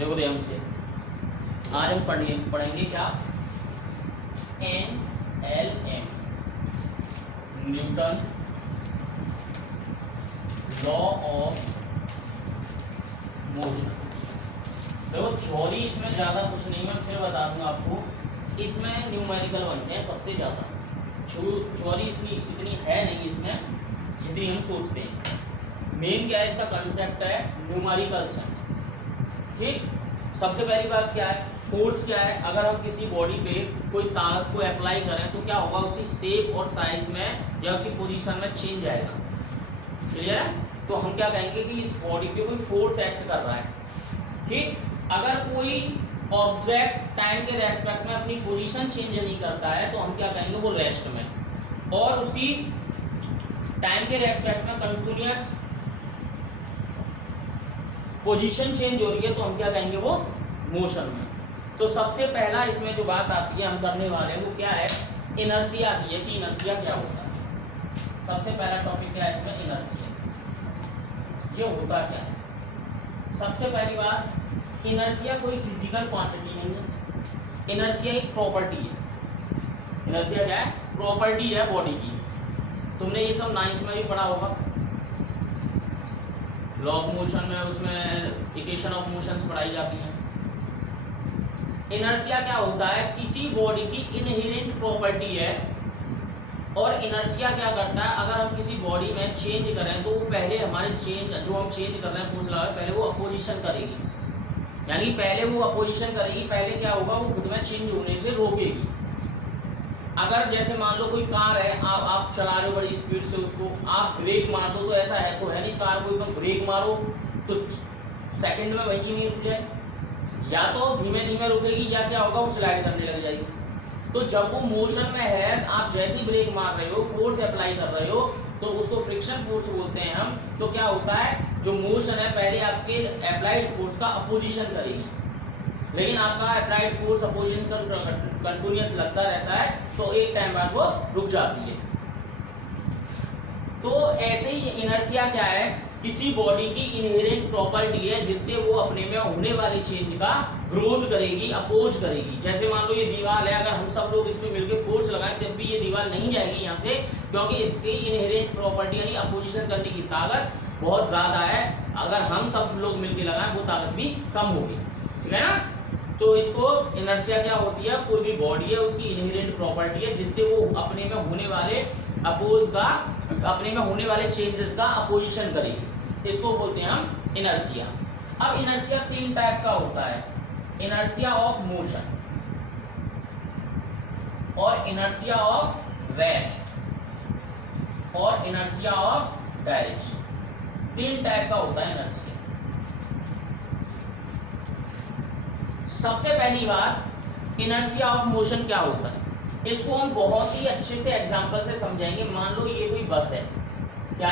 देखो ध्यान से, आज हम पढ़ेंगे क्या, NLM, Newton law of motion. देखो थ्योरी इसमें ज़्यादा कुछ नहीं, मैं फिर बता दूंगा आपको, इसमें न्यूमेरिकल बनते हैं सबसे ज़्यादा। थ्योरी इतनी है नहीं इसमें जितनी हम सोचते हैं। मेन क्या है इसका कंसेप्ट है, न्यूमेरिकल्स है। ठीक, सबसे पहली बात क्या है, फोर्स क्या है। अगर हम किसी बॉडी पे कोई ताकत को अप्लाई करें तो क्या होगा, उसी शेप और साइज में या उसी पोजीशन में चेंज आएगा। क्लियर है? तो हम क्या कहेंगे कि इस बॉडी पे कोई फोर्स एक्ट कर रहा है। ठीक, अगर कोई ऑब्जेक्ट टाइम के रेस्पेक्ट में अपनी पोजीशन चेंज नहीं करता है तो हम क्या कहेंगे, वो रेस्ट में, और उसकी टाइम के रेस्पेक्ट में कंटिन्यूअस पोजीशन चेंज हो रही है तो हम क्या कहेंगे, वो मोशन में। तो सबसे पहला इसमें जो बात आती है हम करने वाले हैं वो क्या है, इनर्शिया की है, कि इनर्शिया क्या होता है। सबसे पहला टॉपिक क्या है इसमें, इनर्शिया। ये होता क्या है, सबसे पहली बात, इनर्शिया कोई फिजिकल क्वांटिटी नहीं है, इनर्शिया एक प्रॉपर्टी है। इनर्शिया क्या है, प्रॉपर्टी है बॉडी की। तुमने ये सब 9th में भी पढ़ा होगा, लॉ ऑफ मोशन में, उसमें इक्वेशन ऑफ मोशंस पढ़ाई जाती हैं। इनर्शिया क्या होता है, किसी बॉडी की इनहेरेंट प्रॉपर्टी है। और इनर्शिया क्या करता है, अगर हम किसी बॉडी में चेंज करें तो वो पहले हमारे चेंज, जो हम चेंज कर रहे हैं फोर्स लगा, पहले वो अपोजिशन करेगी, यानी पहले वो अपोजिशन करेगी, पहले क्या होगा, वो खुद में चेंज होने से रोकेगी। अगर जैसे मान लो कोई कार है, आप चला रहे हो बड़ी स्पीड से, उसको आप ब्रेक मार दो तो ऐसा है तो है नहीं, कार को एकदम ब्रेक मारो तो सेकंड में वहीं की नहीं रुक जाए, या तो धीमे धीमे रुकेगी या क्या होगा, वो स्लाइड करने लग जाएगी। तो जब वो मोशन में है, आप जैसे ही ब्रेक मार रहे हो, फोर्स अप्लाई कर रहे हो, तो उसको फ्रिक्शन फोर्स बोलते हैं हम। तो क्या होता है, जो मोशन है पहले आपके अप्लाइड फोर्स का अपोजिशन करेगी, लेकिन आपका अप्लाइड फोर्स अपोजिशन कंटिन्यूअस लगता रहता है तो एक टाइम बाद वो रुक जाती है। तो ऐसे ही इनर्शिया क्या है, किसी बॉडी की इनहेरेंट प्रॉपर्टी है जिससे वो अपने में होने वाली चेंज का विरोध करेगी, अपोज करेगी। जैसे मान लो ये दीवार है, अगर हम सब लोग इसमें मिलकर फोर्स लगाएं तब भी ये दीवार नहीं जाएगी यहाँ से, क्योंकि इसकी इनहेरेंट प्रॉपर्टी यानी अपोजिशन करने की ताकत बहुत ज़्यादा है। अगर हम सब लोग मिलकर लगाएं वो ताकत भी कम होगी, ठीक है ना। तो इसको इनर्शिया क्या होती है, कोई भी बॉडी है उसकी इनहेरेंट प्रॉपर्टी है जिससे वो अपने में होने वाले अपने में होने वाले चेंजेस का अपोजिशन करेगी, इसको बोलते हैं हम इनर्शिया। अब इनर्शिया 3 टाइप का होता है, इनर्शिया ऑफ मोशन और इनर्शिया ऑफ रेस्ट और इनर्शिया ऑफ डायरेक्शन। 3 टाइप का होता है इनर्शिया। सबसे पहली बात, इनर्शिया ऑफ मोशन क्या होता है, इसको हम बहुत ही अच्छे से एग्जांपल से समझाएंगे। मान लो ये कोई बस है, क्या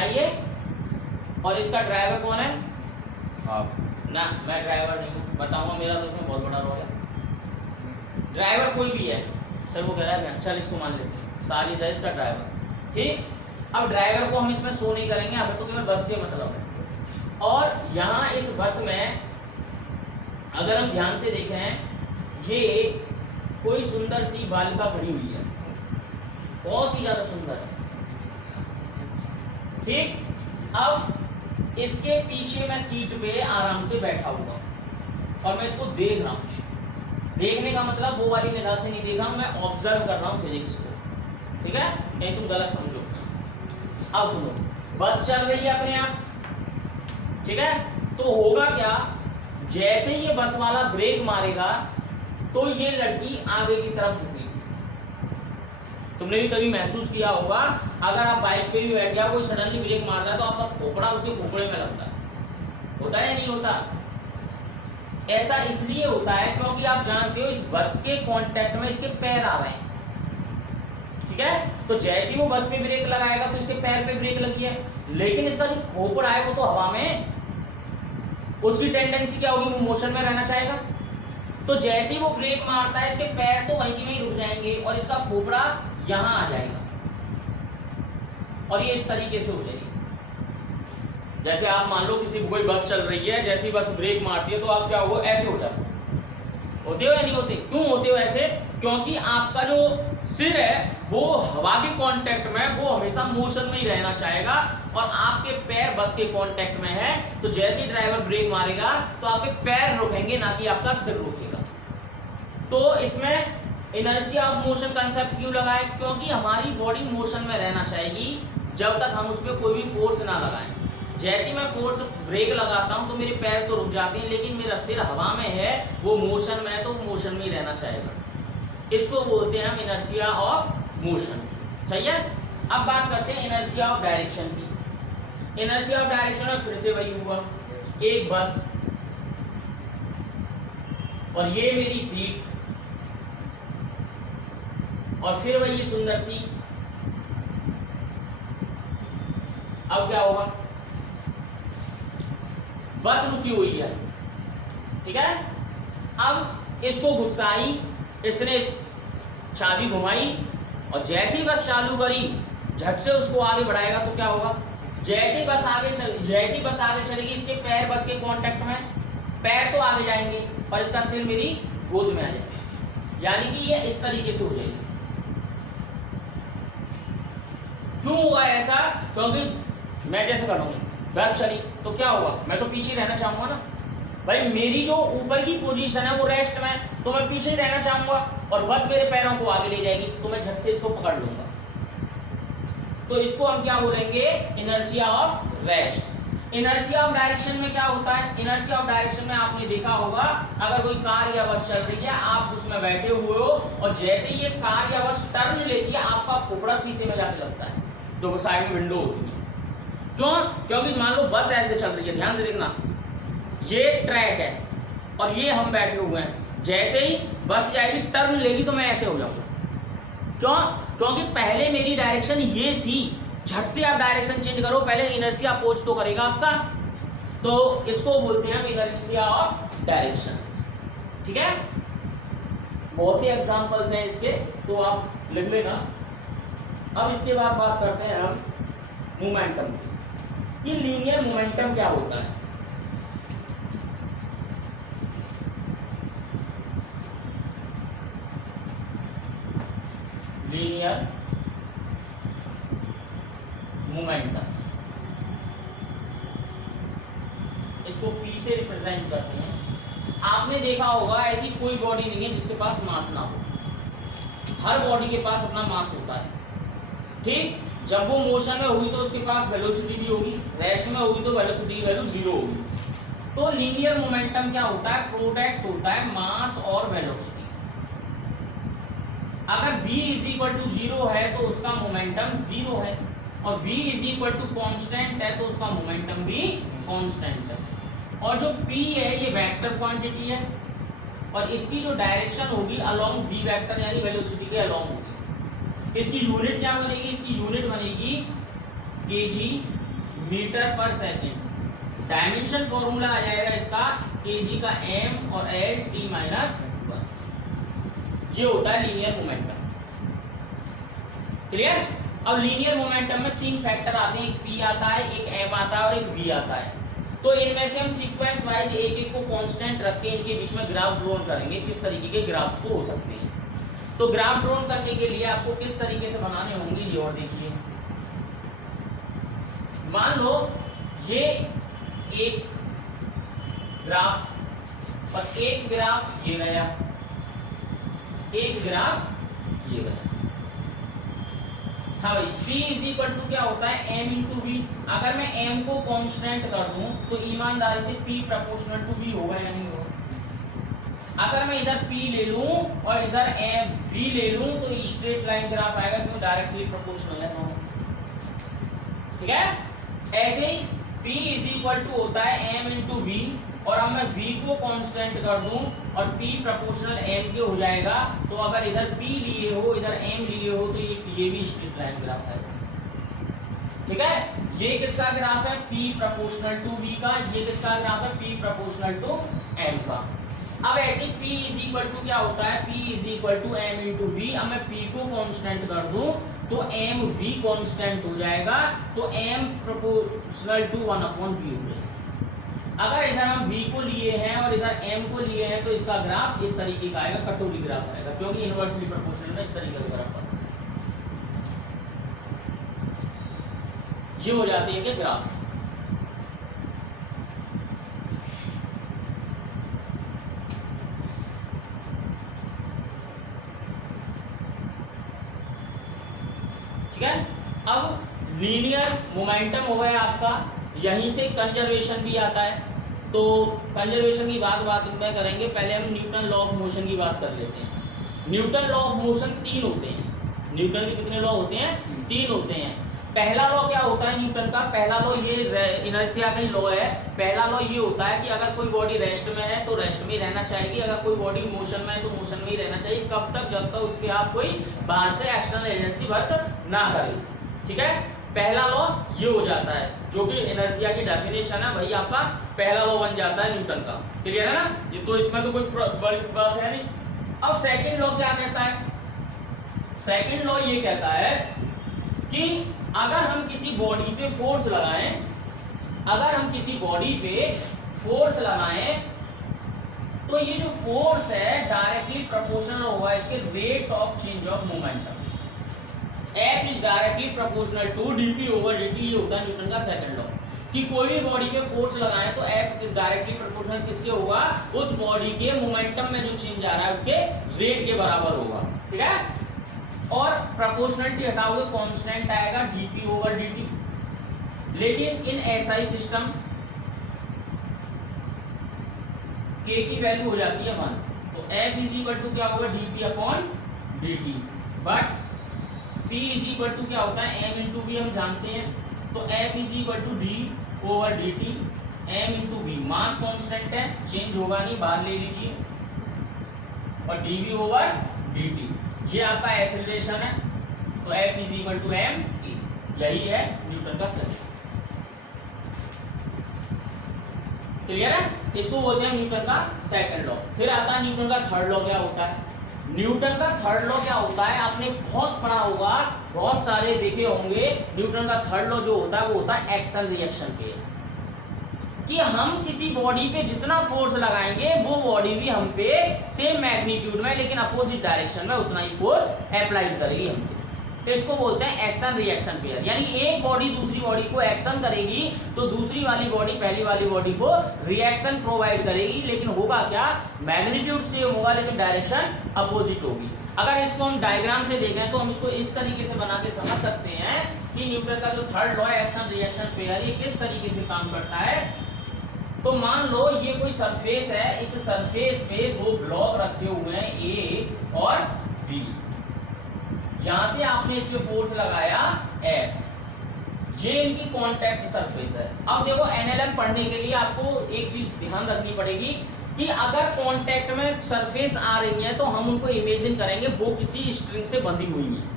ये और इसका ड्राइवर कौन है, आप ना मैं ड्राइवर नहीं हूँ, बताऊंगा, मेरा तो उसमें बहुत बड़ा रोल है। ड्राइवर कोई भी है, सर वो कह रहा है चल इसको मान लेते हैं, सारी है इसका ड्राइवर। ठीक, अब ड्राइवर को हम इसमें शो नहीं करेंगे, हमें तो केवल बस से मतलब है। और यहाँ इस बस में अगर हम ध्यान से देखें, ये कोई सुंदर सी बालिका खड़ी हुई है, बहुत ही ज्यादा सुंदर है। ठीक, अब इसके पीछे मैं सीट पे आराम से बैठा हुआ और मैं इसको देख रहा हूँ। देखने का मतलब वो वाली निगाह से नहीं देख रहा हूँ, मैं ऑब्जर्व कर रहा हूँ फिजिक्स को, ठीक है, नहीं तुम गलत समझो। अब सुनो, बस चल रही है अपने आप, ठीक है, तो होगा क्या, जैसे ही ये बस वाला ब्रेक मारेगा तो ये लड़की आगे की तरफ झुकेगी। तुमने भी कभी महसूस किया होगा, अगर आप बाइक पे भी बैठ गया, कोई सडनली ब्रेक मारता है तो आपका खोपड़ा उसके खोपड़े में लगता है, होता है या नहीं होता। ऐसा इसलिए होता है क्योंकि आप जानते हो इस बस के कांटेक्ट में इसके पैर आ रहे हैं, ठीक है। तो जैसे ही वो बस पे ब्रेक लगाएगा तो इसके पैर पे ब्रेक लगी है, लेकिन इसका जो खोपड़ा है वो तो हवा में, उसकी टेंडेंसी क्या होगी, वो मोशन में रहना चाहेगा। तो जैसे ही वो ब्रेक मारता है इसके पैर तो वहीं में ही रुक जाएंगे और इसका खोपड़ा यहाँ आ जाएगा और ये इस तरीके से हो जाएगी। जैसे आप मान लो किसी कोई बस चल रही है, जैसी बस ब्रेक मारती है तो आप क्या हो, ऐसे हो जाते होते हो या नहीं होते? क्यों होते हो ऐसे? क्योंकि आपका जो सिर है वो हवा के कांटेक्ट में, वो हमेशा मोशन में ही रहना चाहेगा, और आपके पैर बस के कांटेक्ट में है, तो जैसे ही ड्राइवर ब्रेक मारेगा तो आपके पैर रुकेंगे, ना कि आपका सिर रुकेगा। तो इसमें इनर्शिया ऑफ मोशन कंसेप्ट क्यों लगाए? क्योंकि हमारी बॉडी मोशन में रहना चाहेगी जब तक हम उस पर कोई भी फोर्स ना लगाएं। जैसे ही मैं फोर्स ब्रेक लगाता हूं तो मेरे पैर तो रुक जाते हैं, लेकिन मेरा सिर हवा में है, वो मोशन में है, तो मोशन में ही रहना चाहेगा। इसको बोलते हैं हम इनर्शिया ऑफ मोशन। सही है। अब बात करते हैं इनर्शिया ऑफ डायरेक्शन की। इनर्शिया ऑफ डायरेक्शन में फिर से वही हुआ, एक बस और ये मेरी सीट, और फिर वही सुंदर सी। अब क्या होगा? बस रुकी हुई है, ठीक है। अब इसको गुस्सा आई, इसने चाबी घुमाई, और जैसे ही बस चालू करी, झट से उसको आगे बढ़ाएगा तो क्या होगा? जैसे ही बस आगे चलेगी, इसके पैर बस के कांटेक्ट में, पैर तो आगे जाएंगे और इसका सिर मेरी गोद में आ जाएगा, यानी कि ये इस तरीके से हो जाएगी। क्यों हुआ ऐसा? क्योंकि मैं जैसे करूँगी, बस चली तो क्या हुआ, मैं तो पीछे रहना चाहूंगा ना भाई। मेरी जो ऊपर की पोजीशन है वो रेस्ट में, तो मैं पीछे रहना चाहूंगा, और बस मेरे पैरों को आगे ले जाएगी तो मैं झट से इसको पकड़ लूंगा। तो इसको हम क्या बोलेंगे? Inertia of rest. Inertia of direction में क्या होता है? इनर्शिया ऑफ डायरेक्शन में आपने देखा होगा, अगर कोई कार या बस चल रही है, आप उसमें बैठे हुए हो, और जैसे ये कार या बस टर्न लेती है, आपका खोपड़ा शीशे में जाके लगता है, जो साइड में विंडो होती है। क्यों? क्योंकि मान लो बस ऐसे चल रही है, ध्यान से देखना, ये ट्रैक है और ये हम बैठे हुए हैं, जैसे ही बस जाएगी टर्न लेगी तो मैं ऐसे हो जाऊंगा। क्यों? क्योंकि पहले मेरी डायरेक्शन ये थी, झट से आप डायरेक्शन चेंज करो, पहले इनर्शिया अपोज तो करेगा आपका। तो इसको बोलते हैं इनर्शिया ऑफ डायरेक्शन, ठीक है। बहुत से एग्जांपल्स हैं इसके, तो आप लिख लेना। अब इसके बाद बात करते हैं हम मोमेंटम की, कि लीनियर मोमेंटम क्या होता है। लीनियर मोमेंटम, इसको P से रिप्रेजेंट करते हैं। आपने देखा होगा ऐसी कोई बॉडी नहीं है जिसके पास मास ना हो, हर बॉडी के पास अपना मास होता है, ठीक। जब वो मोशन में हुई तो उसके पास वेलोसिटी भी होगी, रेस्ट में होगी तो वेलोसिटी की वैल्यू 0 होगी। तो लीनियर मोमेंटम क्या होता है? प्रोडक्ट होता है मास और वेलोसिटी। अगर v = 0 है तो उसका मोमेंटम 0 है, और v = कांस्टेंट है तो उसका मोमेंटम भी कांस्टेंट है। और जो p है ये वेक्टर क्वांटिटी है, और इसकी जो डायरेक्शन होगी अलोंग v वेक्टर यानी वेलोसिटी के अलोंग होगी। इसकी यूनिट क्या बनेगी? इसकी यूनिट बनेगी kg मीटर पर सेकेंड। डायमेंशन फॉर्मूला आ जाएगा इसका kg का m और l t-1। ये होता है लीनियर मोमेंटम। क्लियर? अब लीनियर मोमेंटम में 3 फैक्टर आते हैं, एक p आता है, एक m आता है और एक v आता है। तो इनमें से हम सीक्वेंस वाइज एक एक को कांस्टेंट रख के इनके बीच में ग्राफ ड्रॉ करेंगे। किस तरीके के ग्राफ हो सकते हैं, तो ग्राफ ड्रॉ करने के लिए आपको किस तरीके से बनाने होंगे ये और देखिए। मान लो ये एक ग्राफ, और एक ग्राफ ये गया, एक ग्राफ ये गया। हाँ भाई, P = क्या होता है? m × v। अगर मैं m को कांस्टेंट कर दूं तो ईमानदारी से P प्रोपोर्शनल टू v होगा या नहीं होगा? अगर मैं इधर P ले लूं और इधर v ले लूं तो स्ट्रेट लाइन ग्राफ आएगा, क्यों? डायरेक्टली प्रोपोर्शनल है दोनों, ठीक है। ऐसे ही P = होता है m × v, और अब मैं v को कांस्टेंट कर दूं और P प्रोपोर्शनल m के हो जाएगा, तो अगर इधर P लिए हो इधर m लिए हो तो ये भी स्ट्रेट लाइन ग्राफ है, ठीक है। ये किसका ग्राफ है? P प्रोपोर्शनल टू v का। ये किसका ग्राफ है? P प्रोपोर्शनल टू m का। अब ऐसे P इज इक्वल टू क्या होता है, P is equal to M into V. अब मैं P को कांस्टेंट कर दूं तो एम वी कांस्टेंट हो जाएगा, तो m प्रोपोर्शनल टू 1/v हो जाएगा। अगर इधर हम v को लिए हैं और इधर m को लिए हैं तो इसका ग्राफ इस तरीके का आएगा, कटोरी ग्राफ आएगा, क्योंकि इनवर्सली प्रोपोर्शनल में इस तरीके का ग्राफ आता है। ये हो जाती है कि ग्राफ। ठीक है, अब लीनियर मोमेंटम हो गया आपका, यहीं से कंजर्वेशन भी आता है। तो कंजर्वेशन की बात में करेंगे, पहले हम न्यूटन लॉ ऑफ मोशन की बात कर लेते हैं। न्यूटन लॉ ऑफ मोशन 3 होते हैं। न्यूटन के कितने लॉ होते हैं? 3 होते हैं। पहला लॉ क्या होता है न्यूटन का? पहला लॉ ये इनर्शिया का ही लॉ है। पहला लॉ ये होता है कि अगर कोई बॉडी रेस्ट में है तो रेस्ट में ही रहना चाहिए, अगर कोई बॉडी मोशन में है तो मोशन में ही रहना चाहिए। कब तक? जब तक उसके आप कोई बाहर से एक्सटर्नल एजेंसी वर्क ना करे। ठीक है, पहला लॉ ये हो जाता है, जो भी इनर्शिया की डेफिनेशन है वही आपका पहला लॉ बन जाता है न्यूटन का। क्लियर है ना? ये तो इसमें तो कोई बड़ी बात है नहीं। अब सेकंड लॉ क्या कहता है? सेकंड लॉ ये कहता है कि अगर हम किसी बॉडी पे फोर्स लगाएं, अगर हम किसी बॉडी पे फोर्स लगाएं तो ये जो फोर्स है डायरेक्टली प्रोपोर्शनल होगा इसके rate of change of momentum. F is directly proportional to dp over dt। ये होता है न्यूटन का सेकंड लॉ कि कोई भी बॉडी पे फोर्स लगाएं तो F डायरेक्टली प्रोपोर्शनल किसके होगा? उस बॉडी के मोमेंटम में जो चेंज आ रहा है उसके रेट के बराबर होगा। ठीक है, और प्रोपोर्शनलिटी हटाओगे कांस्टेंट आएगा dp ओवर dt। लेकिन इन SI सिस्टम k की वैल्यू हो जाती है 1, तो F इज इक्वल टू क्या होगा? dp upon dt। But P is equal to क्या होता है? m इंटू वी हम जानते हैं, तो F is equal to d over dt। m into V mass constant है, चेंज होगा नहीं, बाहर ले लीजिए, और dv ओवर dt ये आपका एक्सेलरेशन है, तो F is equal to m। यही है न्यूटन का सेकंड। क्लियर है? इसको बोलते हैं न्यूटन का सेकंड लॉ। फिर आता है न्यूटन का थर्ड लॉ। क्या होता है न्यूटन का थर्ड लॉ? क्या होता है आपने बहुत पढ़ा होगा, बहुत सारे देखे होंगे। न्यूटन का थर्ड लॉ जो होता है वो होता है एक्शन रिएक्शन पे, कि हम किसी बॉडी पे जितना फोर्स लगाएंगे वो बॉडी भी हम पे सेम मैग्नीट्यूड में लेकिन अपोजिट डायरेक्शन में उतना ही फोर्स अप्लाई करेगी हम पे। तो इसको बोलते हैं एक्शन रिएक्शन पेयर। यानी एक बॉडी दूसरी बॉडी को एक्शन करेगी तो दूसरी वाली बॉडी पहली वाली बॉडी को रिएक्शन प्रोवाइड करेगी, लेकिन होगा क्या? मैग्नीट्यूड सेम होगा लेकिन डायरेक्शन अपोजिट होगी। अगर इसको हम डायग्राम से देखें तो हम इसको इस तरीके से बना के समझ सकते हैं कि न्यूटन का जो थर्ड लॉ है एक्शन रिएक्शन पेयर, ये किस तरीके से काम करता है। तो मान लो ये कोई सरफेस है, इस सरफेस पे दो ब्लॉक रखे हुए हैं A और B। यहां से आपने इस पे फोर्स लगाया F, ये इनकी कांटेक्ट सरफेस है। अब देखो एनएलएम पढ़ने के लिए आपको एक चीज ध्यान रखनी पड़ेगी कि अगर कांटेक्ट में सरफेस आ रही है तो हम उनको इमेजिन करेंगे वो किसी स्ट्रिंग से बंधी हुई है।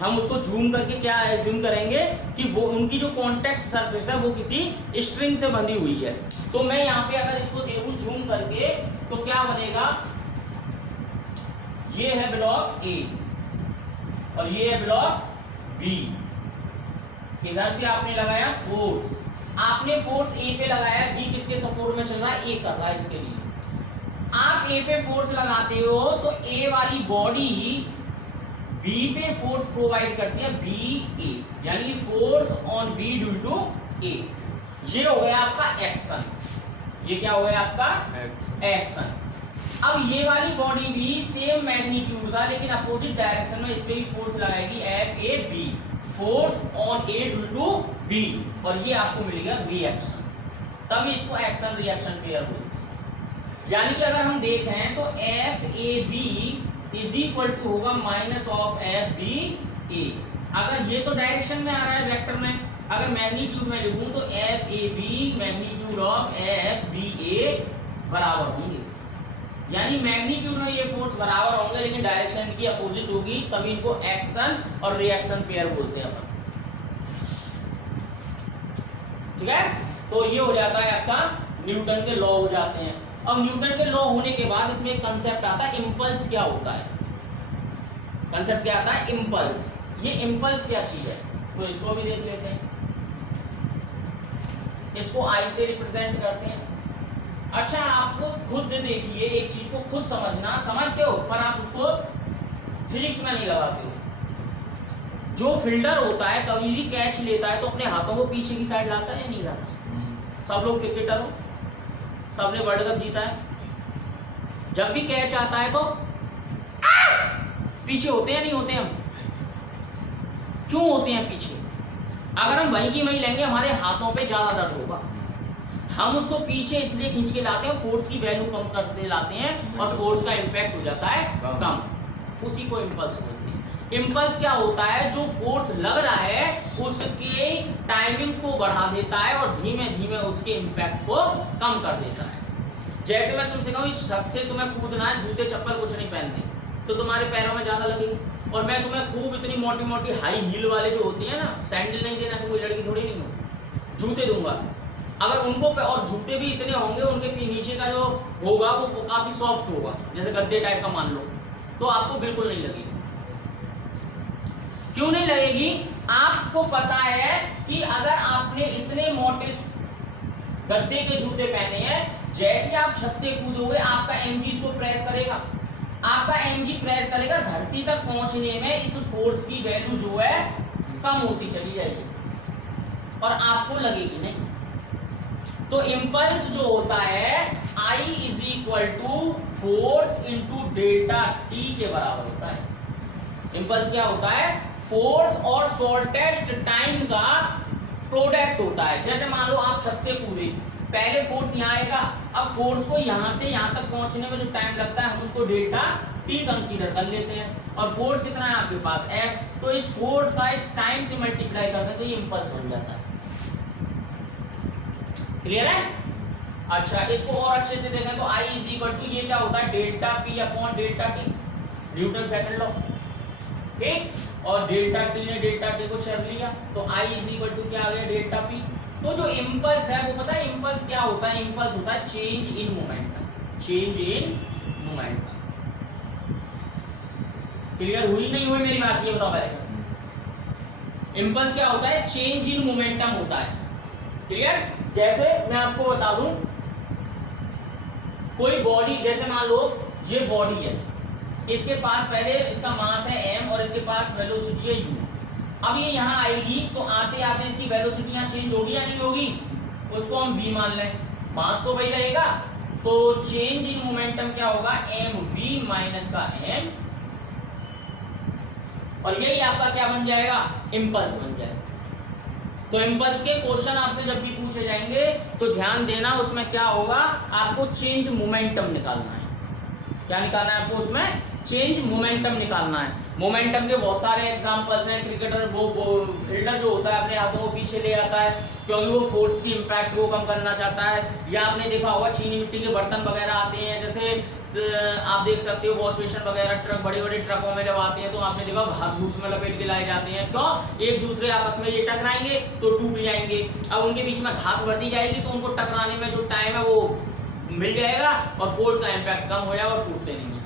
हम उसको जूम करके क्या एज्यूम करेंगे कि वो उनकी जो कांटेक्ट सरफेस है वो किसी स्ट्रिंग से बंधी हुई है। तो मैं यहाँ पे अगर इसको देखूं जूम करके तो क्या बनेगा? ये है ब्लॉक A और ये है ब्लॉक B। इधर से आपने लगाया फोर्स, आपने फोर्स A पे लगाया, B किसके सपोर्ट में चल रहा है? A कर रहा है। इसके लिए आप A पे फोर्स लगाते हो तो A वाली बॉडी B पे फोर्स प्रोवाइड करती है BA, यानी force on B due to A। ये हो गया आपका एक्शन। ये क्या हो गया आपका? एक्शन। अब ये वाली बॉडी भी सेम मैग्नीट्यूड का लेकिन अपोजिट डायरेक्शन में इस पे भी फोर्स लगाएगी FAB, force on A due to B, और ये आपको मिलेगा रिएक्शन। तब इसको एक्शन रिएक्शन पेयर बोलते हैं। यानी कि अगर हम देखें तो FAB इज इक्वल टू होगा माइनस ऑफ FBA। अगर ये तो डायरेक्शन में आ रहा है वेक्टर में, अगर मैग्नीट्यूड में लिखूं तो FAB मैग्नीट्यूड ऑफ FBA बराबर होंगे। यानी मैग्नीट्यूड में ये फोर्स बराबर होंगे लेकिन डायरेक्शन की अपोजिट होगी, तभी इनको एक्शन और रिएक्शन पेयर बोलते हैं अपन। ठीक है, तो ये हो जाता है आपका न्यूटन के लॉ हो जाते हैं। अब न्यूटन के लॉ होने के बाद इसमें एक कंसेप्ट आता है इम्पल्स क्या होता है। कंसेप्ट क्या आता है? इम्पल्स। ये इम्पल्स क्या चीज है, तो इसको भी देख लेते हैं। इसको आई से रिप्रेजेंट करते हैं। अच्छा, आपको खुद देखिए, एक चीज को खुद समझना, समझते हो पर आप उसको फिजिक्स में नहीं लगाते हो। जो फील्डर होता है कभी भी कैच लेता है तो अपने हाथों को पीछे की साइड लाता है या नहीं लाता? सब लोग क्रिकेटर हो, सबने वर्ल्ड कप जीता है, जब भी कैच आता है तो पीछे होते हैं नहीं होते? हम क्यों होते हैं पीछे? अगर हम वहीं की वहीं लेंगे हमारे हाथों पे ज्यादा दर्द होगा। हम उसको पीछे इसलिए खींच के लाते हैं, फोर्स की वैल्यू कम करते लाते हैं और फोर्स का इम्पैक्ट हो जाता है कम। उसी को इम्पल्स बोलते हैं। इम्पल्स क्या होता है? जो फोर्स लग रहा है उसके टाइमिंग को बढ़ा देता है और धीमे धीमे उसके इम्पैक्ट को कम कर देता है। जैसे मैं तुमसे कहूँ छत से तुम्हें कूदना है, जूते चप्पल कुछ नहीं पहनते तो तुम्हारे पैरों में ज्यादा लगेगी, और मैं तुम्हें खूब इतनी मोटी मोटी हाई हील वाले जो होती है ना, सैंडल नहीं देना, कोई लड़की थोड़ी नहीं हो, जूते दूंगा। अगर उनको और जूते भी इतने होंगे, उनके नीचे का जो होगा वो काफी सॉफ्ट होगा, जैसे गद्दे टाइप का मान लो, तो आपको बिल्कुल नहीं लगेगी। क्यों नहीं लगेगी? आपको पता है कि अगर आपने इतने मोटे गद्दे के जूते पहने हैं, जैसे आप छत से कूदोगे आपका एमजी इसको प्रेस करेगा, आपका एमजी प्रेस करेगा, धरती तक पहुंचने में इस फोर्स की वैल्यू जो है कम होती चली जाएगी और आपको लगेगी नहीं। तो इम्पल्स जो होता है I is equal to force into delta T के बराबर होता है। इम्पल्स क्या होता है? फोर्स और शॉर्टेस्ट टाइम का प्रोडक्ट होता है। जैसे मान लो आप छत से कूदे, पहले फोर्स यहाँ आएगा, अब फोर्स को यहाँ से यहाँ तक पहुंचने में जो टाइम लगता है हम उसको डेल्टा टी कंसीडर कर लेते हैं, और फोर्स कितना है आपके पास F, तो इस फोर्स का इस टाइम से मल्टीप्लाई करते हैं तो ये इम्पल्स बन जाता है। क्लियर है? अच्छा, इसको और अच्छे से देखें तो I इज इक्वल टू ये क्या होता है? Delta P upon delta T, Newton second law, ठीक। और डेल्टा टी ने डेल्टा टी को चल लिया तो I इज इक्वल टू क्या आ गया? Delta P। तो जो इम्पल्स है वो पता है इम्पल्स क्या होता है? इम्पल्स होता है change in momentum, change in momentum. Clear हुई नहीं हुई मेरी बात? ये बताओ पहले। इम्पल्स क्या होता है? चेंज इन मोमेंटम होता है। क्लियर? जैसे मैं आपको बता दूं, कोई बॉडी, जैसे मान लो ये बॉडी है, इसके पास पहले इसका मास है m और इसके पास वेलोसिटी है u। अब ये यहाँ आएगी तो आते आते इसकी वेलोसिटी यहाँ चेंज होगी या नहीं होगी? उसको हम v मान लें, मास तो वही रहेगा, तो चेंज इन मोमेंटम क्या होगा? mv माइनस का m, और यही आपका क्या बन जाएगा? इम्पल्स बन जाएगा। तो इम्पल्स के क्वेश्चन आपसे जब भी पूछे जाएंगे तो ध्यान देना, उसमें क्या होगा? आपको चेंज मोमेंटम निकालना है। क्या निकालना है आपको? उसमें चेंज मोमेंटम निकालना है। मोमेंटम के बहुत सारे एग्जांपल्स हैं। क्रिकेटर वो फील्डर जो होता है अपने हाथों को पीछे ले आता है क्योंकि वो फोर्स की इम्पैक्ट को कम करना चाहता है। या आपने देखा होगा चीनी मिट्टी के बर्तन वगैरह आते हैं, जैसे आप देख सकते हो वॉश बेसिन वगैरह, ट्रक, बड़े बड़े ट्रकों में जब आते हैं तो आपने देखा घास घूस में लपेट के लाए जाते हैं। क्यों? एक दूसरे आपस में ये टकराएंगे तो टूट जाएंगे। अब उनके बीच में घास बढ़ दी जाएगी तो उनको टकराने में जो टाइम है वो मिल जाएगा और फोर्स का इम्पैक्ट कम हो जाएगा और टूटते नहीं।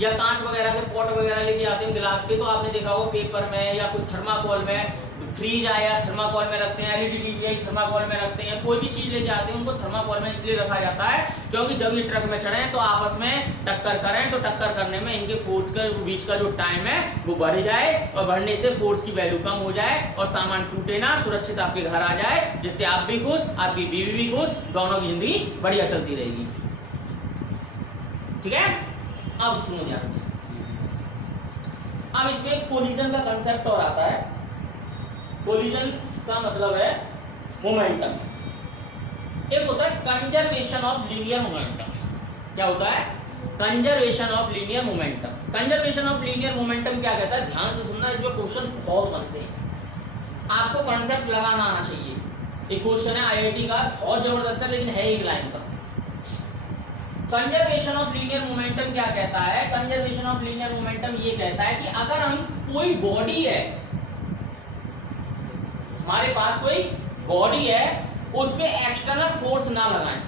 या कांच वगैरह के पॉट वगैरह लेके आते हैं गिलास के, तो आपने देखा होगा पेपर में या कोई थर्माकोल में, फ्रीज आया थर्माकोल में रखते हैं, एलईडी टीवी आई थर्माकोल में रखते हैं, कोई भी चीज लेके आते हैं उनको थर्माकोल में इसलिए रखा जाता है क्योंकि जब ये ट्रक में चढ़े तो आपस में टक्कर करें तो टक्कर करने में इनके फोर्स के बीच का जो टाइम है वो बढ़ जाए और बढ़ने से फोर्स की वैल्यू कम हो जाए और सामान टूटे ना, सुरक्षित आपके घर आ जाए, जिससे आप भी खुश, आपकी बीवी भी खुश, दोनों की जिंदगी बढ़िया चलती रहेगी। ठीक है? अब सुनो ध्यान से। अब इसमें कोलिजन का कंसेप्ट और आता है। कोलिजन का मतलब है मोमेंटम। एक होता है कंजर्वेशन ऑफ लीनियर मोमेंटम। क्या होता है? Conservation of linear momentum. Conservation of linear momentum क्या कहता है? ध्यान से सुनना, इसमें क्वेश्चन बहुत बनते हैं, आपको कंसेप्ट लगाना आना चाहिए। एक क्वेश्चन है आईआईटी का, बहुत जबरदस्त है लेकिन है एक लाइन का। कंजर्वेशन ऑफ लीनियर मोमेंटम क्या कहता है? कंजर्वेशन ऑफ लीनियर मोमेंटम ये कहता है कि अगर हम कोई बॉडी है, हमारे पास कोई बॉडी है, उस पे एक्सटर्नल फोर्स ना लगाएं,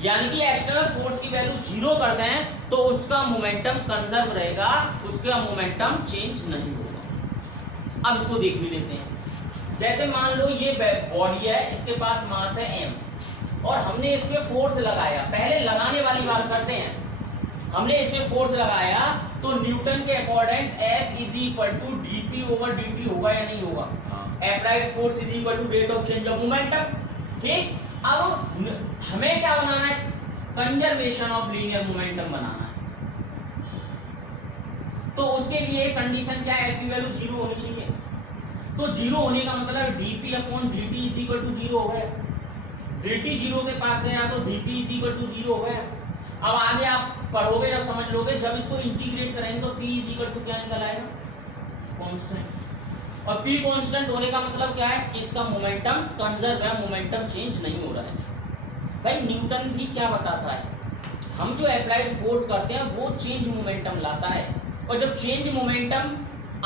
यानी कि एक्सटर्नल फोर्स की वैल्यू 0 कर दें तो उसका मोमेंटम कंजर्व रहेगा, उसका मोमेंटम चेंज नहीं होगा। अब इसको देख भी लेते हैं। जैसे मान लो ये बॉडी है, इसके पास मास है m और हमने इस पे फोर्स लगाया। पहले लगाने वाली बात करते हैं। हमने इसमें फोर्स लगाया तो न्यूटन के according F is equal to dp/dt होगा या नहीं होगा? Applied force is equal to rate of change of momentum. ठीक, अब हमें क्या बनाना है? कंजर्वेशन ऑफ लीनियर मोमेंटम बनाना है। तो उसके लिए कंडीशन क्या है? F की वैल्यू 0 होनी चाहिए। तो 0 होने का मतलब dp/dt इज इक्वल टू 0 हो गया। dt 0 के पास गया तो dp इज इक्वल टू 0 हो गया। अब आगे आप पढ़ोगे, जब समझ लोगे, जब इसको इंटीग्रेट करेंगे तो p इज इक्वल टू क्या निकल आएगा? कांस्टेंट। और p कांस्टेंट होने का मतलब क्या है? कि इसका मोमेंटम कंजर्व है, मोमेंटम चेंज नहीं हो रहा है। भाई न्यूटन भी क्या बताता है? हम जो अप्लाइड फोर्स करते हैं वो चेंज मोमेंटम लाता है, और जब चेंज मोमेंटम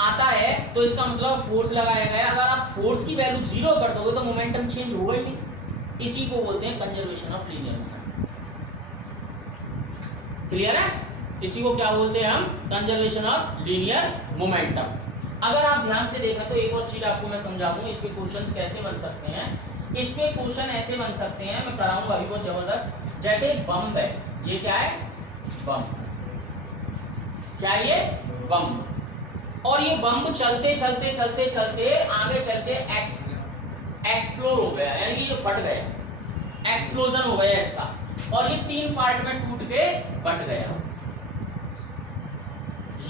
आता है तो इसका मतलब फोर्स लगाया गया। अगर आप फोर्स की वैल्यू 0 कर दोगे तो मोमेंटम चेंज होगा ही नहीं। इसी को बोलते हैं conservation of linear momentum. Clear है? इसी को क्या बोलते हैं हम? Conservation of linear momentum. अगर आप ध्यान से देखा तो एक और चीज आपको मैं समझा दूं, इस पे क्वेश्चंस कैसे बन सकते हैं। इस पे क्वेश्चन ऐसे बन सकते हैं, मैं कराऊंगा अभी बहुत जबरदस्त। जैसे बम है, ये क्या है? बम। क्या ये? बम। और ये बम चलते चलते चलते चलते आगे चल के एक्सप्लोर हो गया, यानी कि ये फट गया, एक्सप्लोजन हो गया इसका, और ये 3 पार्ट में टूट के बट गया।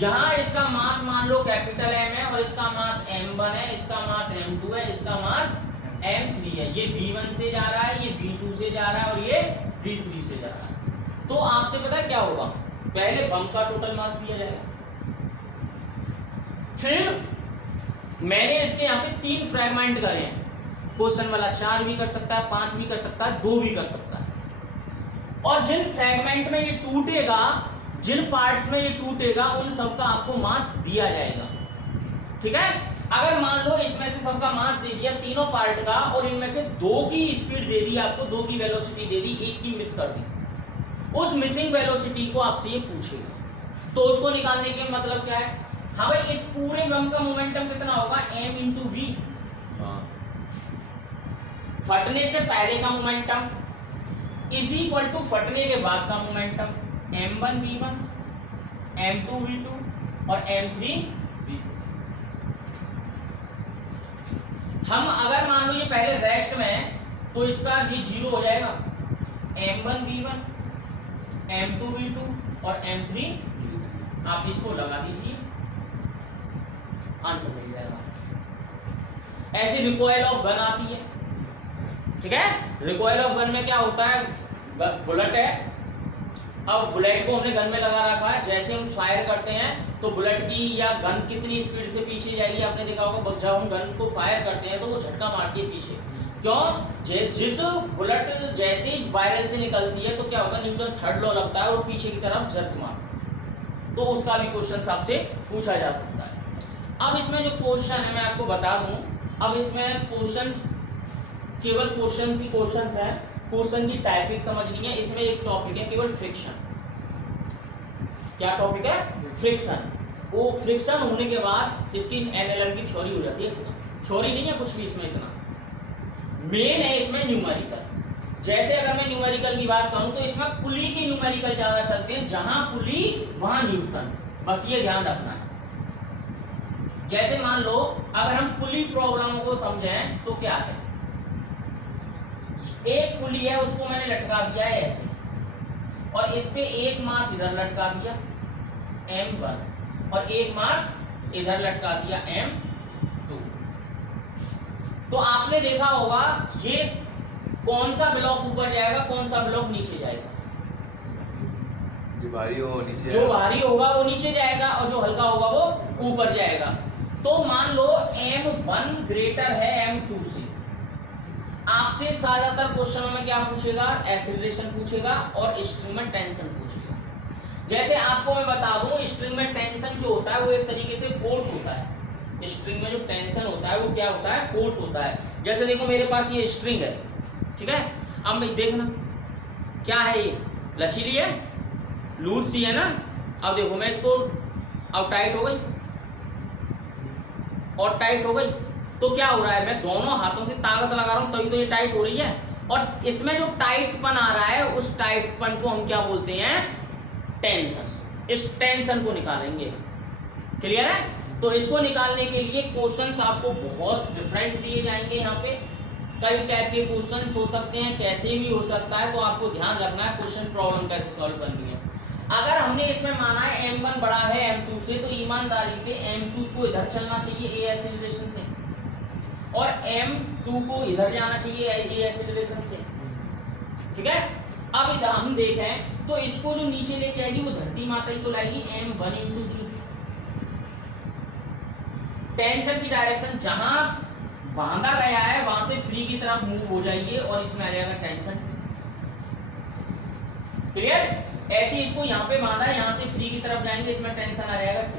यहां इसका मास मान लो कैपिटल M है और इसका मास M1 है, इसका मास M2 है, इसका मास M3 है। ये V1 से जा रहा है, ये V2 से जा रहा है और ये V3 से जा रहा है। तो आपसे पता है क्या होगा? पहले बम का टोटल मास दिया जाएगा, फिर मैंने इसके यहाँ पे 3 फ्रेगमेंट करे हैं। क्वेश्चन वाला 4 भी कर सकता है, 5 भी कर सकता है, 2 भी कर सकता है। और जिन फ्रेगमेंट में ये टूटेगा, जिन पार्ट्स में ये टूटेगा, उन सबका आपको मास दिया जाएगा। ठीक है? अगर मान लो इसमें से सबका मास दे दिया तीनों पार्ट का, और इनमें से 2 की स्पीड दे दी आपको, 2 की वेलोसिटी दे दी, 1 की मिस कर दी, उस मिसिंग वेलोसिटी को आपसे ये पूछेगा। तो उसको निकालने के मतलब क्या है? हाँ भाई, इस पूरे बम का मोमेंटम कितना होगा? m × v। फटने से पहले का मोमेंटम इज इक्वल टू फटने के बाद का momentum, m1 v1, m2 v2 और m3 v3। हम अगर मान लो ये पहले रेस्ट में है तो इसका ये 0 हो जाएगा, m1 v1, m2 v2 और m3 v3। आप इसको लगा दीजिए, आंसर मिल जाएगा। ऐसे रिकॉइल ऑफ गन आती है। ठीक है? रिकॉइल ऑफ गन में क्या होता है? बुलेट है, अब बुलेट को हमने गन में लगा रखा है। जैसे हम फायर करते हैं तो बुलेट की या गन कितनी स्पीड से पीछे जाएगी, आपने देखा होगा। जब हम गन को फायर करते हैं तो वो झटका मारती है पीछे। क्यों? जिस बुलेट जैसे ही बैरल से निकलती है तो क्या होगा? न्यूटन थर्ड लॉ लगता है और पीछे की तरफ झटक मारता। तो उसका भी क्वेश्चन आपसे पूछा जा सकता है। अब इसमें जो क्वेश्चन है मैं आपको बता दूं। अब इसमें क्वेश्चंस केवल क्वेश्चन ही क्वेश्चंस हैं, क्वेश्चन की टाइपिंग समझनी है। इसमें एक टॉपिक है केवल फ्रिक्शन। क्या टॉपिक है? फ्रिक्शन। वो फ्रिक्शन होने के बाद इसकी एनएलएम की थ्योरी हो जाती है। थ्योरी नहीं है कुछ भी इसमें, इतना मेन है इसमें न्यूमेरिकल। जैसे अगर मैं न्यूमेरिकल की बात करूं तो इसमें पुली के न्यूमेरिकल ज्यादा चलते हैं, जहां पुली वहां न्यूटन, बस ये ध्यान रखना है। जैसे मान लो अगर हम पुली प्रॉब्लम को समझें तो क्या है? एक पुली है, उसको मैंने लटका दिया है ऐसे, और इस पे एक मास इधर लटका दिया m1 और एक मास इधर लटका दिया m2। तो आपने देखा होगा ये कौन सा ब्लॉक ऊपर जाएगा, कौन सा ब्लॉक नीचे जाएगा? जो भारी होगा वो नीचे जाएगा और जो हल्का होगा वो ऊपर जाएगा। तो मान लो m1 ग्रेटर है m2 से। आपसे ज्यादातर क्वेश्चनों में क्या पूछेगा? एक्सीलरेशन पूछेगा और स्ट्रिंग में टेंशन पूछेगा। जैसे आपको मैं बता दूं, स्ट्रिंग में टेंशन जो होता है वो एक तरीके से फोर्स होता है। स्ट्रिंग में जो टेंशन होता है वो क्या होता है? फोर्स होता है। जैसे देखो मेरे पास ये स्ट्रिंग है, ठीक है? अब मैं देखना, क्या है ये, लचीली है, लूज सी है ना। अब देखो मैं इसको, अब टाइट हो गई और टाइट हो गई, तो क्या हो रहा है, मैं दोनों हाथों से ताकत लगा रहा हूं तभी तो ये टाइट हो रही है। और इसमें जो टाइटपन आ रहा है उस टाइटपन को हम क्या बोलते हैं, टेंशन। इस टेंशन को निकालेंगे, क्लियर है। तो इसको निकालने के लिए क्वेश्चंस आपको बहुत डिफरेंट दिए जाएंगे। यहाँ पे कई टाइप के क्वेश्चंस हो सकते हैं, कैसे भी हो सकता है, तो आपको ध्यान रखना है क्वेश्चन प्रॉब्लम कैसे सॉल्व करनी है। अगर हमने इसमें माना है m1 बड़ा है m2 से, तो ईमानदारी से m2 को इधर चलना चाहिए a एक्सीलरेशन से, और m2 को इधर जाना चाहिए a एक्सीलरेशन से, ठीक है। अब इधर हम देखें तो इसको जो नीचे लेके आएगी वो धरती माता ही तो लाएगी, m1 × g। टेंशन की डायरेक्शन जहां बांधा गया है वहां से फ्री की तरफ मूव हो जाइए और इसमें आ जाएगा टेंशन, क्लियर। ऐसे इसको यहाँ पे बांधा है, यहाँ से फ्री की तरफ जाएंगे, इसमें टेंशन आ जाएगा 2।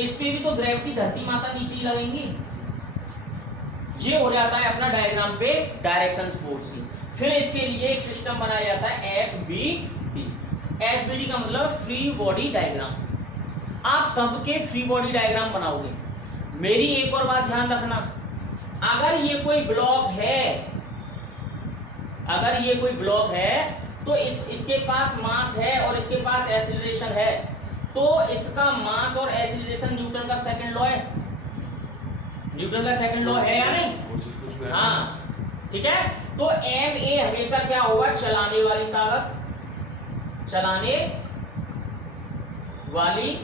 इस पे भी तो ग्रेविटी धरती माता नीचे ही लगेंगी। ये हो जाता है अपना डायग्राम पे डायरेक्शंस फोर्स की। फिर इसके लिए एक सिस्टम बनाया जाता है FBD। FBD का मतलब फ्री बॉडी डायग्राम। आप सबके फ्री बॉडी डायग्राम बनाओगे। मेरी एक और बात ध्यान रखना, अगर ये कोई ब्लॉक है, अगर ये कोई ब्लॉक है तो इसके पास मास है और इसके पास एक्सीलरेशन है, तो इसका मास और एक्सीलरेशन न्यूटन का सेकंड लॉ है। न्यूटन का सेकंड लॉ है या नहीं? हाँ, ठीक है। तो ma हमेशा क्या होगा, चलाने वाली ताकत, चलाने वाली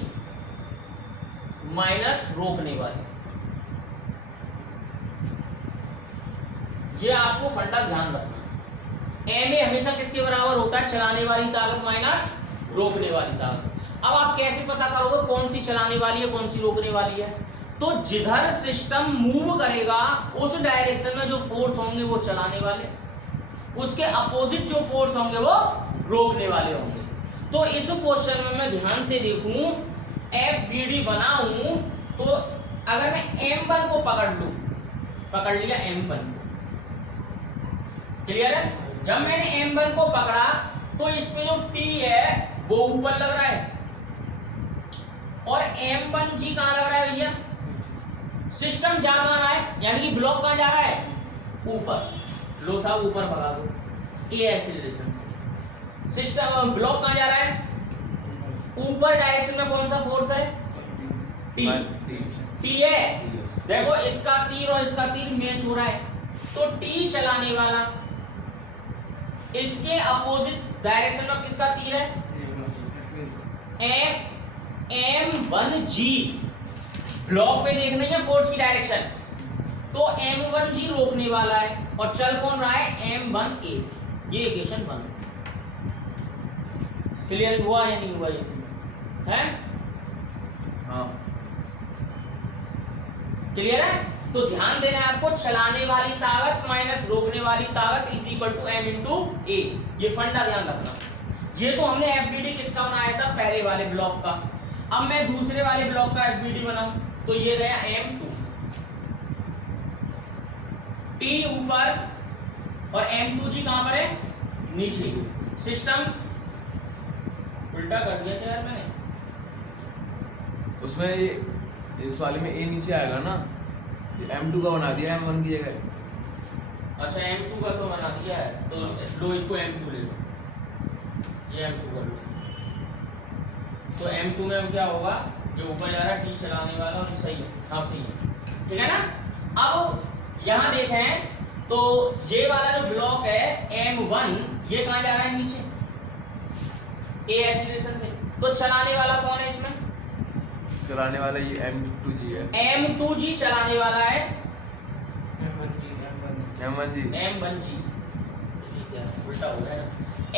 माइनस रोकने वाली। ये आपको फंडा ध्यान रखना। ma हमेशा किसके बराबर होता है, चलाने वाली ताकत माइनस रोकने वाली ताकत। अब आप कैसे पता करोगे कौन सी चलाने वाली है कौन सी रोकने वाली है? तो जिधर सिस्टम मूव करेगा उस डायरेक्शन में जो फोर्स होंगे वो चलाने वाले, उसके अपोजिट जो फोर्स होंगे वो रोकने वाले होंगे। तो इस क्वेश्चन में मैं ध्यान से देखूं, FBD बनाऊं, तो अगर मैं m1 को पकड़ लूं, पकड़ लिया m1 को, क्लियर है। जब मैंने m1 को पकड़ा तो इसमें जो t है वो ऊपर लग रहा है, और m1g कहां लग रहा है भैया? सिस्टम जा कहां रहा है, यानी कि ब्लॉक कहां जा रहा है, ऊपर। लो साहब ऊपर भगा दो a एक्सीलरेशन से। सिस्टम ब्लॉक कहां जा रहा है, ऊपर डायरेक्शन में। कौन सा फोर्स है, t है। देखो इसका तीर और इसका तीर मैच हो रहा है, तो t चलाने वाला, इसके अपोजिट डायरेक्शन में किसका तीर है, m1g। ब्लॉक पे देखना है फोर्स की डायरेक्शन, तो m1g रोकने वाला है और चल कौन रहा है, m1a से। ये इक्वेशन 1। क्लियर हुआ या नहीं हुआ ये है? हाँ, क्लियर है। तो ध्यान देना है आपको, चलाने वाली ताकत माइनस रोकने वाली ताकत is equal to m into a। ये फंडा ध्यान रखना। ये तो हमने FBD किसका बनाया था, पहले वाले ब्लॉक का। अब मैं दूसरे वाले ब्लॉक का FBD बनाऊं, तो ये गया m2, t ऊपर और m2g कहां पर है, नीचे। सिस्टम उल्टा कर दिया था यार मैंने, उसमें इस वाले में a नीचे आएगा ना, m2 का बना दिया m1 की जगह। अच्छा m2 का तो बना दिया है, तो लो इसको m2 ले लो, ये m2 कर लो। तो m2 में क्या होगा, जो ऊपर जा रहा है t चलाने वाला, तो सही है। हाँ सही है, ठीक है ना। अब यहाँ देखें तो ये वाला जो ब्लॉक है m1, ये कहाँ जा रहा है, नीचे a एक्सीलरेशन से। तो चलाने वाला कौन है इसमें, चलाने वाला ये m2g है, m2g चलाने वाला है, m1g उल्टा हो गया ना।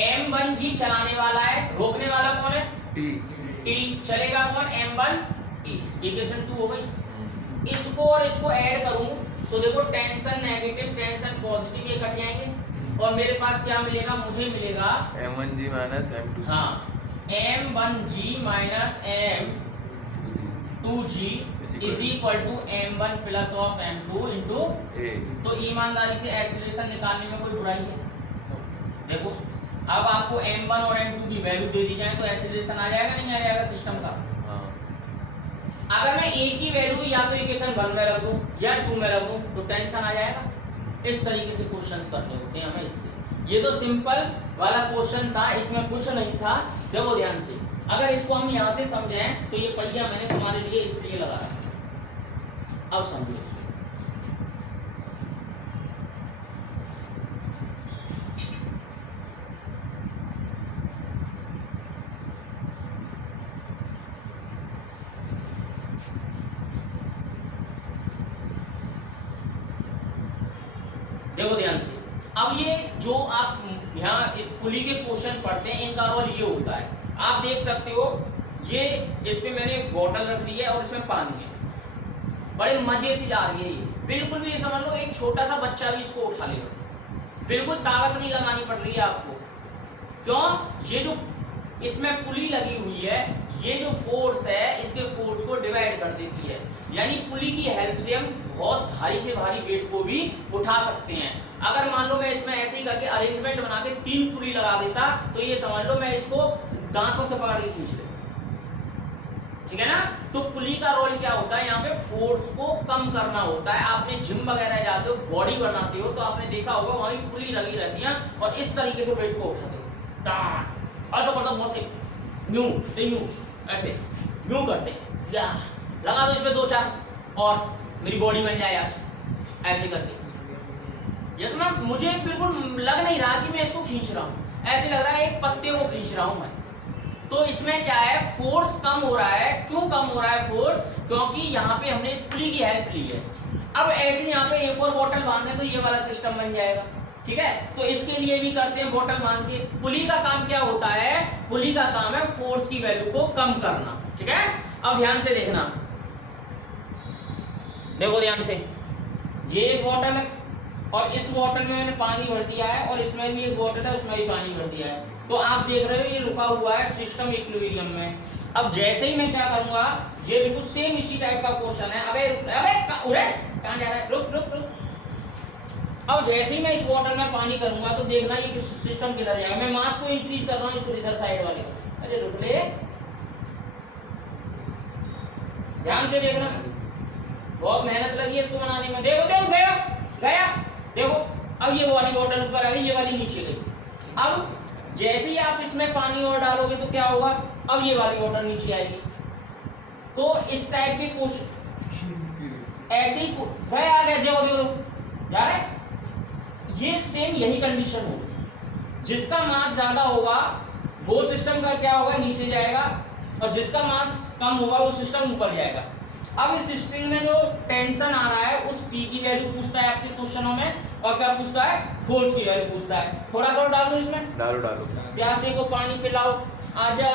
m1g चलाने वाला है, रोकने वाला कौन है, t चलेगा कौन, m1a। इक्वेशन 2 हो गई। इसको और इसको ऐड करूं तो देखो टेंशन नेगेटिव टेंशन पॉजिटिव ये कट जाएंगे और मेरे पास क्या मिलेगा, मुझे मिलेगा m1g माइनस m2। हाँ, m1g minus m2g is equal to m1 plus of m2 into a। तो ईमानदारी से एक्सीलरेशन निकालने में कोई बुराई है? देखो अब आपको m1 और m2 की वैल्यू दे दी जाए तो एक्सीलरेशन आ जाएगा नहीं आ जाएगा सिस्टम का। हाँ अगर मैं एक ही वैल्यू या तो इक्वेशन 1 में रख दूं या 2 में रख दूं तो टेंशन आ जाएगा। इस तरीके से क्वेश्चंस करने होते हैं हमें इसलिए। ये तो सिंपल वाला क्वेश्चन था, इसमें कुछ नहीं था। देखो ध्यान से, अगर इसको हम यहाँ से समझें तो ये पहिया मैंने तुम्हारे लिए इसलिए लगा रखा। अब समझो इसको। देखो ध्यान से, अब ये जो आप यहाँ इस पुली के क्वेश्चन पढ़ते हैं इनका रोल ये होता है। आप देख सकते हो ये इस पे मैंने बोतल रख दी है और इसमें पानी है, बड़े मजे से जा रही है ये। बिल्कुल भी ये समझ लो एक छोटा सा बच्चा भी इसको उठा लेगा, बिल्कुल ताकत नहीं लगानी पड़ रही है आपको। क्यों? ये जो इसमें पुली लगी हुई है, ये जो फोर्स है इसके फोर्स को डिवाइड कर देती है। यानी पुली की हेल्प से हम बहुत भारी से भारी वेट को भी उठा सकते हैं। अगर मान लो मैं इसमें ऐसे ही करके अरेंजमेंट बना के 3 पुली लगा देता तो ये समझ लो मैं इसको दांतों से पकड़ के खींच लेता। ठीक है ना? तो पुली का रोल क्या होता है, यहाँ पे फोर्स को कम करना होता है। आपने जिम वगैरह जाते हो, बॉडी बनाते हो तो आपने देखा होगा वहीं पुली लगी रहती है और इस तरीके से वेट को उठाते हो। ऐसा करता बहुत से यूं ऐसे यूं करते या लगा दो इसमें 2-4 और मेरी बॉडी बन जाए आज ऐसे करके। ये तो ना मुझे बिल्कुल लग नहीं रहा कि मैं इसको खींच रहा हूँ, ऐसे लग रहा है एक पत्ते को खींच रहा हूँ मैं। तो इसमें क्या है, फोर्स कम हो रहा है। क्यों कम हो रहा है फोर्स? क्योंकि यहाँ पे हमने इस पुली की हेल्प ली है। अब ऐसे यहाँ पे एक और बोतल बांध दें तो ये वाला सिस्टम बन जाएगा। ठीक है, तो इसके लिए भी करते हैं बोतल बांध के। पुली का काम क्या होता है? पुली का काम है फोर्स की वैल्यू को कम करना। ठीक है, अब ध्यान से देखना, देखो ध्यान से, ये एक बोतल है और इस बोतल में मैंने पानी भर दिया है और इसमें भी एक बोतल है उसमें भी पानी भर दिया है। तो आप देख रहे हो ये रुका हुआ है सिस्टम इक्विलिब्रियम में। अब जैसे ही मैं क्या करूंगा, ये बिल्कुल सेम इसी टाइप का क्वेश्चन है। अबे उड़े कहां जा रहा है, रुक। अब जैसे ही मैं इस बोतल में पानी करूंगा तो देखना ये सिस्टम किधर जाएगा। मैं मास को इंक्रीज कर रहा हूँ इस इधर साइड वाले। अरे रुक ले, ध्यान से देखना, बहुत मेहनत लगी है इसको बनाने में। देखो गया देखो, अब ये वाली बोतल ऊपर आ गई, ये वाली नीचे गई। अब जैसे ही आप इसमें पानी और डालोगे तो क्या होगा, अब ये वाली बोतल नीचे आएगी। तो इस टाइप की कुछ ऐसे ही गया देखो जा रहा है। ये सेम यही कंडीशन होगी। जिसका मास ज्यादा होगा वो सिस्टम का क्या होगा, नीचे जाएगा, और जिसका मास कम होगा वो सिस्टम ऊपर जाएगा। अब इस स्ट्रिंग में जो टेंशन आ रहा है उस टी की वैल्यू पूछता है आपसे क्वेश्चनों में, और क्या पूछता है, फोर्स की वैल्यू पूछता है। थोड़ा सा और डाल दो इसमें, डालो प्यासे को पानी पिलाओ, आजा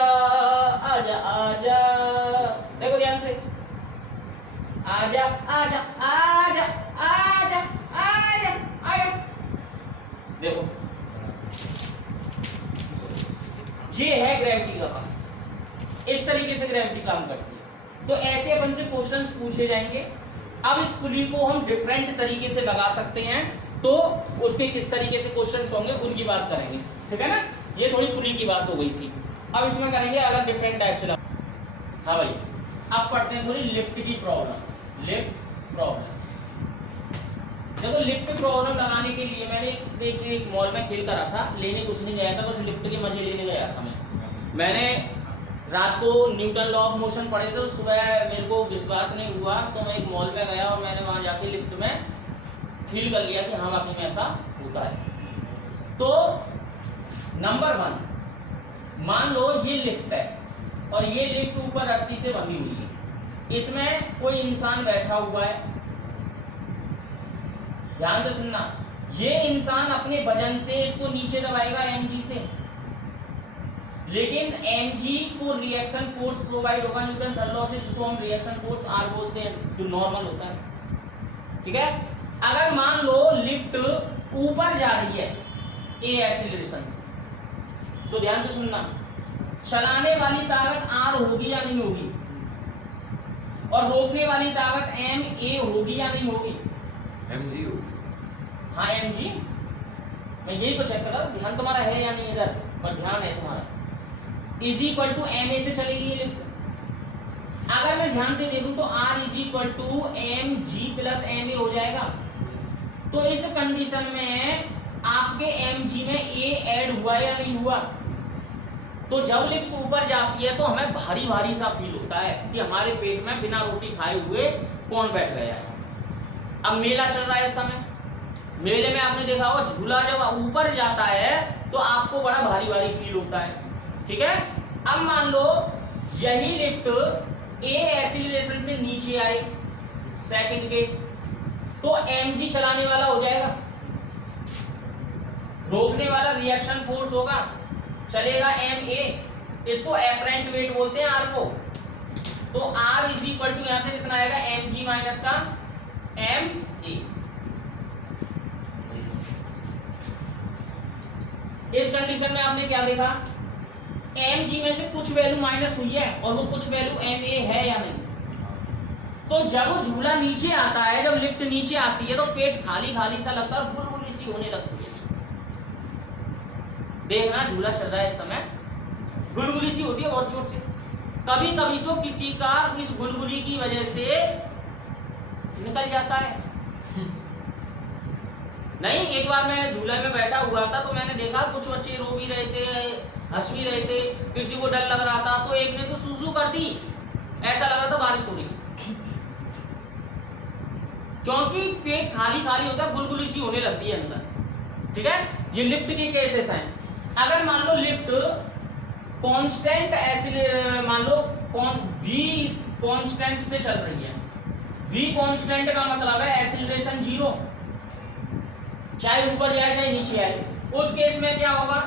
आजा आजा, देखो ध्यान से, आजा आजा आजा आजा आजा आजा, देखो ये है ग्रेविटी का काम। इस तरीके से ग्रेविटी काम करती है। तो ऐसे अपन से क्वेश्चंस पूछे जाएंगे। अब इस पुली को हम डिफरेंट तरीके से लगा सकते हैं, तो उसके किस तरीके से क्वेश्चंस होंगे उनकी बात करेंगे। ठीक है ना, ये थोड़ी पुली की बात हो गई थी। अब इसमें करेंगे अलग डिफरेंट टाइप से लगा। हाँ भाई, अब पढ़ते हैं थोड़ी लिफ्ट की प्रॉब्लम। लिफ्ट प्रॉब्लम, देखो लिफ्ट प्रॉब्लम लगाने के लिए मैंने एक मॉल में खेल करा था, लेने कुछ नहीं गया था, बस लिफ्ट के मजे लेने गया था। मैंने रात को न्यूटन लॉ ऑफ मोशन पढ़े थे, तो सुबह मेरे को विश्वास नहीं हुआ, तो मैं एक मॉल में गया और मैंने वहाँ जाके लिफ्ट में फील कर लिया कि हाँ वाकई में ऐसा होता है। तो नंबर 1, मान लो ये लिफ्ट है और ये लिफ्ट ऊपर रस्सी से बंधी हुई है, इसमें कोई इंसान बैठा हुआ है। ध्यान से सुनना, ये इंसान अपने वजन से इसको नीचे दबाएगा mg से, लेकिन mg को रिएक्शन फोर्स प्रोवाइड होगा न्यूटन थर्ड लॉ से, जिसको हम रिएक्शन फोर्स R बोलते हैं, जो नॉर्मल होता है। ठीक है, अगर मान लो लिफ्ट ऊपर जा रही है ए एक्सीलरेशन से, तो ध्यान से सुनना, चलाने वाली ताकत R होगी या नहीं होगी, और रोकने वाली ताकत ma होगी या नहीं होगी? mg होगी। हाँ mg, मैं यही तो चेक कर रहा था, ध्यान तुम्हारा है या नहीं इधर, और ध्यान है तुम्हारा। Is equal to M A से चलेगी ये लिफ्ट। अगर मैं ध्यान से देखूं तो R is equal to M G plus M A हो जाएगा। तो इस कंडीशन में आपके एम जी में ए ऐड हुआ या नहीं हुआ? तो जब लिफ्ट ऊपर जाती है तो हमें भारी भारी सा फील होता है कि हमारे पेट में बिना रोटी खाए हुए कौन बैठ गया है। अब मेला चल रहा है इस समय, मेले में आपने देखा होगा झूला जब ऊपर जाता है तो आपको बड़ा भारी भारी फील होता है, ठीक है। अब मान लो यही लिफ्ट ए एक्सीलरेशन से नीचे आई, सेकंड केस, तो mg चलाने वाला हो जाएगा, रोकने वाला रिएक्शन फोर्स होगा, चलेगा ma, इसको एपरेंट वेट बोलते हैं r को। तो r इज इक्वल टू यहां से कितना आएगा, mg माइनस का ma। इस कंडीशन में आपने क्या देखा, mg में से कुछ वैल्यू माइनस हुई है और वो कुछ वैल्यू ma है या नहीं। तो जब झूला नीचे आता है, जब लिफ्ट नीचे आती है तो पेट खाली खाली सा लगता है, गुलगुली सी होने लगती है। देखना झूला चल रहा है इस समय, गुलगुली सी होती है बहुत जोर से। कभी कभी तो किसी का इस गुलगुली की वजह से निकल जाता है। नहीं, एक बार मैं झूले में बैठा हुआ था तो मैंने देखा कुछ बच्चे रो भी रहे थे, हंस भी रहे थे, किसी को डर लग रहा था, तो एक ने तो सूसू कर दी, ऐसा लग रहा था बारिश हो रही है। क्योंकि पेट खाली खाली होता है, गुलगुली सी होने लगती है अंदर, ठीक है। ये लिफ्ट के केसेस हैं। अगर मान लो लिफ्ट कांस्टेंट ऐसे मान लो v कांस्टेंट से चल रही है, v कांस्टेंट का मतलब है एक्सीलरेशन 0, चाहे ऊपर जाए चाहे नीचे आए। उस केस में क्या होगा,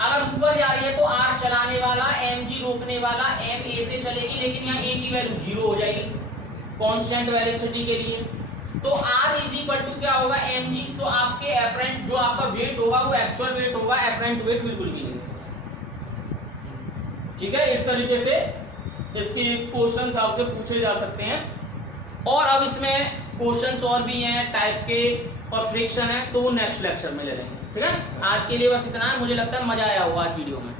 अगर ऊपर जा रही है तो r चलाने वाला, mg रोकने वाला, ma से चलेगी, लेकिन यहाँ a की वैल्यू 0 हो जाएगी कांस्टेंट वेलोसिटी के लिए। तो r इज इक्वल टू क्या होगा, mg। तो आपके एपरेंट जो आपका वेट होगा वो एक्चुअल वेट होगा, एपरेंट वेट बिल्कुल भी नहीं, ठीक है। इस तरीके से इसके क्वेश्चंस आपसे पूछे जा सकते हैं। और अब इसमें क्वेश्चंस और भी हैं टाइप के, और फ्रिक्शन है तो वो नेक्स्ट लेक्चर में ले लेंगे, ठीक है। आज के लिए बस इतना है। मुझे लगता है मजा आया होगा आज वीडियो में।